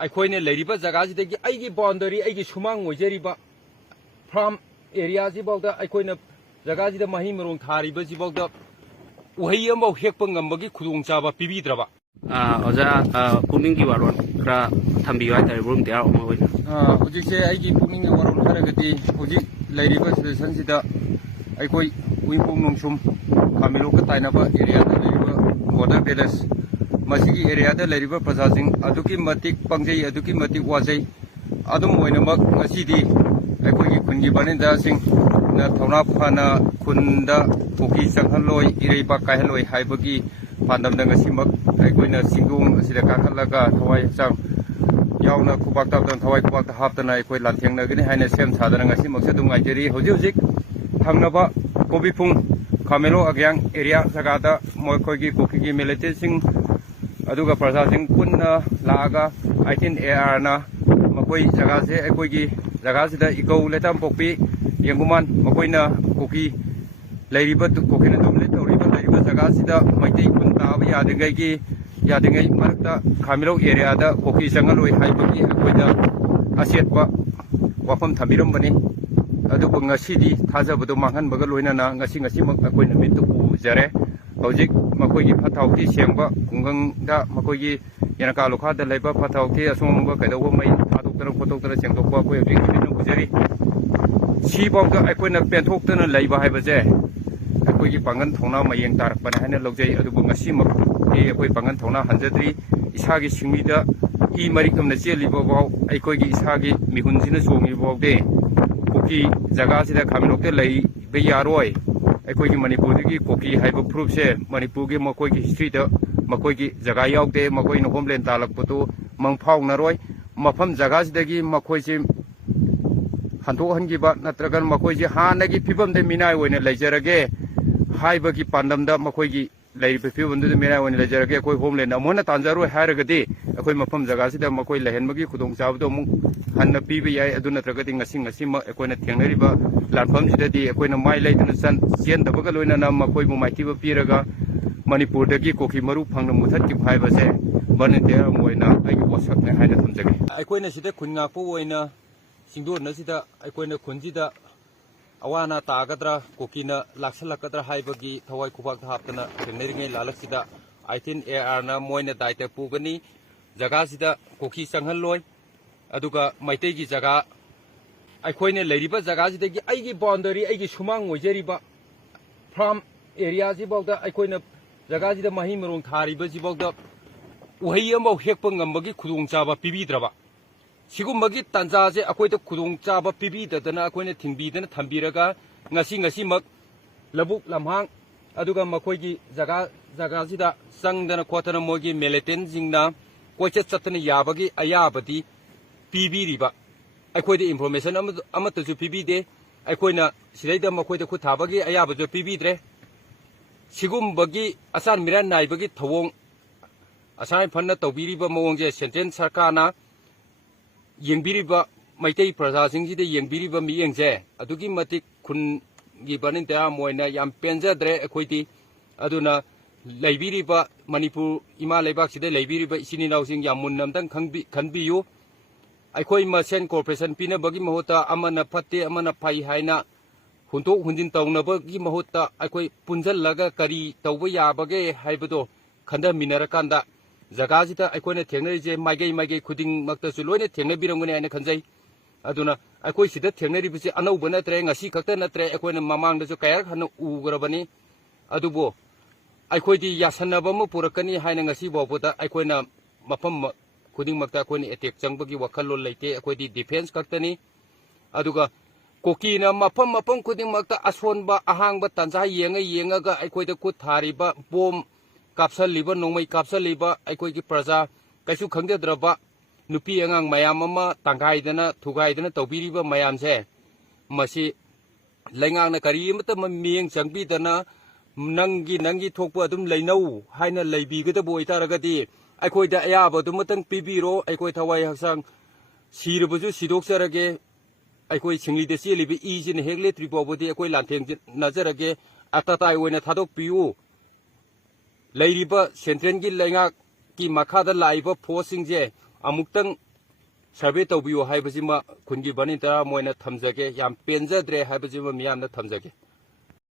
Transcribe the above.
ꯑꯩꯈꯣꯏꯅ ꯂꯩꯔꯤꯕ ꯖꯒꯥꯁꯤꯗꯒꯤ ꯑꯩꯒꯤ ꯕꯥꯎꯟꯗꯔꯤ ꯑꯩꯒꯤ ꯁꯨꯃꯥꯡ ꯑꯣꯏꯖꯔꯤꯕ ꯐꯥꯔꯝ ꯑꯦꯔꯤꯌꯥꯁꯤꯐꯥꯎꯗ ꯑꯩꯈꯣꯏꯅ ꯖꯒꯥꯁꯤꯗ ꯃꯍꯩ ꯃꯔꯣꯡ ꯊꯥꯔꯤꯕꯁꯤꯐꯥꯎꯗ ꯎꯍꯩ ꯑꯃꯐꯥꯎ ꯍꯦꯛꯄ ꯉꯝꯕꯒꯤ ꯈꯨꯗꯣꯡꯆꯥꯕ ꯄꯤꯕꯤꯗ꯭ꯔꯕ ꯑꯣꯖꯥ ꯄꯨꯛꯅꯤꯡꯒꯤ ꯋꯥꯔꯣꯜ ꯈꯔ ꯊꯝꯕꯤꯌꯨ ꯍꯥꯏꯇꯥꯔꯦ ꯕꯣꯂꯨꯟꯇꯤꯌꯥꯔ ꯑꯃ ꯑꯣꯏꯅ ꯍꯧꯖꯤꯛꯁꯦ ꯑꯩꯒꯤ ꯄꯨꯛꯅꯤꯡꯒꯤ ꯋꯥꯔꯣꯜ ꯍꯥꯏꯔꯒꯗꯤ ꯍꯧꯖꯤꯛ ꯂꯩꯔꯤꯕ ꯁꯤꯆꯨꯋꯦꯁꯟꯁꯤꯗ ꯑꯩꯈꯣꯏ ꯎꯌꯤꯡꯄꯣꯡ ꯅꯣꯡꯁꯨꯝ ꯈꯥꯃꯦꯟꯂꯣꯛꯀ ꯇꯥꯏꯅꯕ ꯑꯦꯔꯤꯌꯥꯗ ꯂꯩꯔꯤꯕ ꯕꯣꯔꯗꯔ ꯚꯤꯂꯦꯖ ꯃꯁꯤꯒꯤ ꯑꯦꯔꯤꯌꯥꯗ ꯂꯩꯔꯤꯕ ꯄ꯭ꯔꯖꯥꯁꯤꯡ ꯑꯗꯨꯛꯀꯤ ꯃꯇꯤꯛ ꯄꯪꯖꯩ ꯑꯗꯨꯛꯀꯤ ꯃꯇꯤꯛ ꯋꯥꯖꯩ ꯑꯗꯨꯝ ꯑꯣꯏꯅꯃꯛ ꯉꯁꯤꯗꯤ ꯑꯩꯈꯣꯏꯒꯤ ꯈꯨꯟꯒꯤ ꯕꯥꯅꯤꯟꯗꯁꯤꯡꯅ ꯊꯧꯅꯥ ꯐꯅ ꯈꯨꯟꯗ ꯀꯨꯀꯤ ꯆꯪꯍꯜꯂꯣꯏ ꯏꯔꯩꯕꯥꯛ ꯀꯥꯏꯍꯜꯂꯣꯏ ꯍꯥꯏꯕꯒꯤ ꯄꯥꯟꯗꯝꯗ ꯉꯁꯤꯃꯛ ꯑꯩꯈꯣꯏꯅ ꯆꯤꯡꯗꯣꯡ ꯑꯁꯤꯗ ꯀꯥꯈꯠꯂꯒ ꯊꯋꯥꯏ ꯍꯛꯆꯥꯡ ꯌꯥꯎꯅ ꯈꯨꯕꯥꯛ ꯇꯥꯞꯇꯅ ꯊꯋꯥꯏ ꯈꯨꯕꯥꯛꯇ ꯍꯥꯞꯇꯅ ꯑꯩꯈꯣꯏ ꯂꯥꯟꯊꯦꯡꯅꯒꯅꯤ ꯍꯥꯏꯅ ꯁꯦꯝ ꯁꯥꯗꯅ ꯉꯁꯤꯃꯛꯁꯨ ꯑꯗꯨꯝ ꯉꯥꯏꯖꯔꯤ ꯍꯧꯖꯤꯛ ꯊꯪꯅꯕ ꯀꯣꯕꯤꯐꯨꯡ ꯈꯥꯃꯦꯟꯂꯣꯛ ꯑꯒꯤꯌꯥꯡ ꯑꯦꯔꯤꯌꯥ ꯖꯒꯥꯗ ꯃꯈꯣꯏꯒꯤ ꯀꯨꯀꯤꯒꯤ ꯃꯤꯂꯤꯇꯦꯟꯁꯤꯡ ꯑꯗꯨꯒ ꯄ꯭ꯔꯖꯥꯁꯤꯡ ꯄꯨꯟꯅ ꯂꯥꯛꯑꯒ 18ARꯅ ꯃꯈꯣꯏ ꯖꯒꯥꯁꯦ ꯑꯩꯈꯣꯏꯒꯤ ꯖꯒꯥꯁꯤꯗ ꯏꯀꯧ ꯂꯩꯇꯥꯝꯄꯣꯛꯄꯤ ꯌꯦꯡꯒꯨꯃꯥꯟ ꯃꯈꯣꯏꯅ ꯀꯨꯀꯤ ꯂꯩꯔꯤꯕ ꯀꯨꯀꯤꯅ ꯗꯣꯃꯤꯅꯦꯠ ꯇꯧꯔꯤꯕ ꯂꯩꯔꯤꯕ ꯖꯒꯥꯁꯤꯗ ꯃꯩꯇꯩ ꯈꯨꯟ ꯇꯥꯕ ꯌꯥꯗ꯭ꯔꯤꯉꯩ ꯃꯔꯛꯇ ꯈꯥꯃꯦꯟꯂꯣꯛ ꯑꯦꯔꯤꯌꯥꯗ ꯀꯨꯀꯤ ꯆꯪꯍꯜꯂꯣꯏ ꯍꯥꯏꯕꯒꯤ ꯑꯩꯈꯣꯏꯗ ꯑꯆꯦꯠꯄ ꯋꯥꯐꯝ ꯊꯝꯕꯤꯔꯝꯕꯅꯤ ꯑꯗꯨꯕꯨ ꯉꯁꯤꯗꯤ ꯊꯥꯖꯕꯗꯨ ꯃꯥꯡꯍꯟꯕꯒ ꯂꯣꯏꯅꯅ ꯉꯁꯤꯃꯛ ꯑꯩꯈꯣꯏꯅ ꯃꯤꯠꯇ ꯎꯖꯔꯦ ꯍꯧꯖꯤꯛ ꯃꯈꯣꯏꯒꯤ ꯐꯠꯇ ꯍꯥꯎꯊꯤ ꯁꯦꯡꯕ ꯈꯨꯡꯒꯪꯗ ꯃꯈꯣꯏꯒꯤ ꯌꯦꯅꯈꯥ ꯂꯨꯈꯥꯗ ꯂꯩꯕ ꯐꯠꯇ ꯍꯥꯎꯊꯤ ꯑꯁꯣꯡꯕ ꯀꯩꯗꯧꯕ ꯃꯩ ꯊꯥꯗꯣꯛꯇꯅ ꯈꯣꯠꯇꯣꯛꯇꯅ ꯁꯦꯡꯗꯣꯛꯄ ꯑꯩꯈꯣꯏ ꯍꯧꯖꯤꯛ ꯃꯤꯠꯅ ꯎꯖꯔꯤ ꯁꯤꯐꯥꯎꯗ ꯑꯩꯈꯣꯏꯅ ꯄꯦꯟꯊꯣꯛꯇꯅ ꯂꯩꯕ ꯍꯥꯏꯕꯁꯦ ꯑꯩꯈꯣꯏꯒꯤ ꯄꯥꯡꯒꯜ ꯊꯧꯅꯥ ꯃꯌꯦꯡ ꯇꯥꯔꯛꯄꯅꯤ ꯍꯥꯏꯅ ꯂꯧꯖꯩ ꯑꯗꯨꯕꯨ ꯉꯁꯤꯃꯛꯇꯤ ꯑꯩꯈꯣꯏ ꯄꯥꯡꯒꯜ ꯊꯧꯅꯥ ꯍꯟꯖꯗ꯭ꯔꯤ ꯏꯁꯥꯒꯤ ꯁꯤꯡꯃꯤꯗ ꯏ ꯃꯔꯤꯛ ꯑꯃꯅ ꯆꯦꯜꯂꯤꯕꯐꯥꯎ ꯑꯩꯈꯣꯏꯒꯤ ꯏꯁꯥꯒꯤ ꯃꯤꯍꯨꯟꯁꯤꯅ ꯆꯣꯡꯉꯤꯕꯐꯥꯎꯗꯤ ꯀꯨꯀꯤ ꯖꯒꯥꯁꯤꯗ ꯈꯥꯃꯦꯟꯂꯣꯛꯇ ꯂꯩꯕ ꯌꯥꯔꯣꯏ ꯑꯩꯈꯣꯏꯒꯤ ꯃꯅꯤꯄꯨꯔꯗꯒꯤ ꯀꯨꯀꯤ ꯍꯥꯏꯕ ꯐꯨꯔꯨꯞꯁꯦ ꯃꯅꯤꯄꯨꯔꯒꯤ ꯃꯈꯣꯏꯒꯤ ꯍꯤꯁꯇ꯭ꯔꯤꯗ ꯃꯈꯣꯏꯒꯤ ꯖꯒꯥ ꯌꯥꯎꯗꯦ ꯃꯈꯣꯏꯅ ꯍꯣꯝꯂꯦꯟ ꯇꯥꯜꯂꯛꯄꯗꯨ ꯃꯪꯐꯥꯎꯅꯔꯣꯏ ꯃꯐꯝ ꯖꯒꯥꯁꯤꯗꯒꯤ ꯃꯈꯣꯏꯁꯤ ꯍꯟꯗꯣꯛꯍꯟꯈꯤꯕ ꯅꯠꯇ꯭ꯔꯒ ꯃꯈꯣꯏꯁꯤ ꯍꯥꯟꯅꯒꯤ ꯐꯤꯕꯝꯗ ꯃꯤꯅꯥꯏ ꯑꯣꯏꯅ ꯂꯩꯖꯔꯒꯦ ꯍꯥꯏꯕꯒꯤ ꯄꯥꯟꯗꯝꯗ ꯃꯈꯣꯏꯒꯤ ꯂꯩꯔꯤꯕ ꯐꯤꯕꯝꯗꯨꯗ ꯃꯤꯅꯥꯏ ꯑꯣꯏꯅ ꯂꯩꯖꯔꯒꯦ ꯑꯩꯈꯣꯏ ꯍꯣꯝꯂꯦꯟ ꯑꯃꯨꯛ ꯍꯟꯅ ꯇꯥꯟꯖꯔꯣꯏ ꯍꯥꯏꯔꯒꯗꯤ ꯑꯩꯈꯣꯏ ꯃꯐꯝ ꯖꯒꯥꯁꯤꯗ ꯃꯈꯣꯏ ꯂꯩꯍꯟꯕꯒꯤ ꯈꯨꯗꯣꯡꯆꯥꯕꯗꯨ ꯑꯃꯨꯛ ꯍꯟꯅ ꯄꯤꯕ ꯌꯥꯏ ꯑꯗꯨ ꯅꯠꯇ꯭ꯔꯒꯗꯤ ꯉꯁꯤꯃꯛ ꯑꯩꯈꯣꯏꯅ ꯊꯦꯡꯅꯔꯤꯕ ꯂꯥꯟꯐꯝꯁꯤꯗꯗꯤ ꯑꯩꯈꯣꯏꯅ ꯃꯥꯏ ꯂꯩꯗꯨꯅ ꯆꯦꯟꯗꯕꯒ ꯂꯣꯏꯅꯅ ꯃꯈꯣꯏꯕꯨ ꯃꯥꯏꯊꯤꯕ ꯄꯤꯔꯒ ꯃꯅꯤꯄꯨꯔꯗꯒꯤ ꯀꯨꯀꯤ ꯃꯔꯨ ꯐꯪꯅ ꯃꯨꯊꯠꯈꯤꯕ ꯍꯥꯏꯕꯁꯦ ꯚꯣꯂꯨꯟꯇꯤꯌꯔ ꯑꯃ ꯑꯣꯏꯅ ꯑꯩꯒꯤ ꯋꯥꯁꯛꯅꯦ ꯍꯥꯏꯅ ꯊꯝꯖꯒꯦ ꯑꯩꯈꯣꯏꯅ ꯁꯤꯗ ꯈꯨꯟ ꯉꯥꯛꯄ ꯑꯣꯏꯅ ꯆꯤꯡꯗꯣꯟ ꯑꯁꯤꯗ ꯑꯩꯈꯣꯏꯅ ꯈꯨꯟꯁꯤꯗ ꯑꯋꯥ ꯑꯅꯥ ꯇꯥꯒꯗ꯭ꯔꯥ ꯀꯨꯀꯤꯅ ꯂꯥꯛꯁꯜꯂꯛꯀꯗ꯭ꯔꯥ ꯍꯥꯏꯕꯒꯤ ꯊꯋꯥꯏ ꯈꯨꯕꯥꯛꯇ ꯍꯥꯞꯇꯅ ꯊꯦꯡꯅꯔꯤꯉꯩ ꯂꯥꯜꯂꯛꯁꯤꯗ 18ARꯅ ꯃꯣꯏꯅ ꯗꯥꯏꯇ ꯄꯨꯒꯅꯤ ꯖꯒꯥꯁꯤꯗ ꯀꯨꯀꯤ ꯆꯪꯍꯜꯂꯣꯏ ꯑꯗꯨꯒ ꯃꯩꯇꯩꯒꯤ ꯖꯒꯥ ꯑꯩꯈꯣꯏꯅ ꯂꯩꯔꯤꯕ ꯖꯒꯥꯁꯤꯗꯒꯤ ꯑꯩꯒꯤ ꯕꯥꯎꯟꯗꯔꯤ ꯑꯩꯒꯤ ꯁꯨꯃꯥꯡ ꯑꯣꯏꯖꯔꯤꯕ ꯐꯥꯔꯝ ꯑꯦꯔꯤꯌꯥꯁꯤꯐꯥꯎꯗ ꯑꯩꯈꯣꯏꯅ ꯖꯒꯥꯁꯤꯗ ꯃꯍꯩ ꯃꯔꯣꯡ ꯊꯥꯔꯤꯕꯁꯤꯐꯥꯎꯗ ꯎꯍꯩ ꯑꯃꯐꯥꯎ ꯍꯦꯛꯄ ꯉꯝꯕꯒꯤ ꯈꯨꯗꯣꯡꯆꯥꯕ ꯄꯤꯕꯤꯗ꯭ꯔꯕ सिगुम्बगी तंजाजे अखोइद खुदोंचाबा पिबीदना अखोइने थिंबीदना थंबीरगा ngasi-ngasimak labuk lamhang aduga makoigi jaga-jagasidा changdana khotana mogi militant jingna koichat chatna yabagi ayabadi pibiriba अखोइद information amataju pibide अखोइना सिराइदा मखोइदा खुथाबगी ayabaju pibidre सिगुम्बगी असान मिरान नाइबगी थवोंग असान फन्ना तौबीरिबा मवोंगजे सेंट्रल सरकारना येंबिरिबा मैतै प्रजासिंगजिदे येंबिरिबा मियेंगजे अदुगी मतिक खुनगी बानिंता मोइना याम पेंजद्रे अखोइदि अदुना लैबिरिबा मणिपुर इमा लेबाकसिदे लैबिरिबा इसिनिनाउसिंग याम मुन्नमदंग खनबियु अखोइ मसेन कॉर्पोरेशन पिनबगी महुता अमना फत्ते अमना फाइ हाइना हुंतो हुंजिन तौनबगी महुता अखोइ पुंजलगा करी तौबा याबगे हाइबदो खंदमिनरकांदा जगाजिदा अखोइना थेंगनरिजे माइगै खुदिंग मक्तसु लोइने थेंगनबिरंगने आइना खनजै अदुना अखोइ सिदा थेंगनरिबसे अनौब नत्रे ngasi खक्ता नत्रे अखोइना ममांगदसु कयार हन उगरबनी अदुबो अखोइदि यासनबम पुरकनी हाइना ngasi बावबदा अखोइना मफम खुदिंग मक्ता अखोइना अटैक चंगबगी वखलो लेते अखोइदि डिफेंस खक्तनी अदुगा कोकीना मफम खुदिंग मक्ता असोनबा अहांगबा तंजा येंगा अखोइदा खुद थारिबा बोम कापसलिबा नोंमै कापसलिबा अखोइगी प्रजा कैसु खंगदद्रबा नुपी अंगांग मयाम अमा तंगाइदना थुगाइदना तौबिरिबा मयामसे मसी लैंगांगना करीमता मियेंग चंगबिदना नंगी थोकपा अदुम लैनौ हाइना लैबिगदबो इतारगदि अखोइदा अयाबदुमतंग पिबिरो अखोइ थवाइ हक्सांग सिरबजु सिदोक्सरगे अखोइ सिंगलिदे चेलिबि इजिन हेगले त्रिपोबदि अखोइ लांथेंग नजरगे अताताइ ओइना थादोकपियु लैरिबा सेंट्रल की लैंगाक की मखादा लाइबा फोर्सिंगजे अमुक्तंग ꯁꯔꯚꯦ ꯇꯧꯕꯤꯌꯨ ꯍꯥꯏꯕꯁꯤꯃ ꯈꯨꯟꯒꯤ ꯚꯣꯂꯨꯟꯇꯤꯌꯔ ꯑꯃ ꯑꯣꯏꯅ ꯊꯝꯖꯒꯦ ꯌꯥꯝ ꯄꯦꯟꯖꯗ꯭ꯔꯦ ꯍꯥꯏꯕꯁꯤꯃ ꯃꯤꯌꯥꯝꯅ ꯊꯝꯖꯒꯦ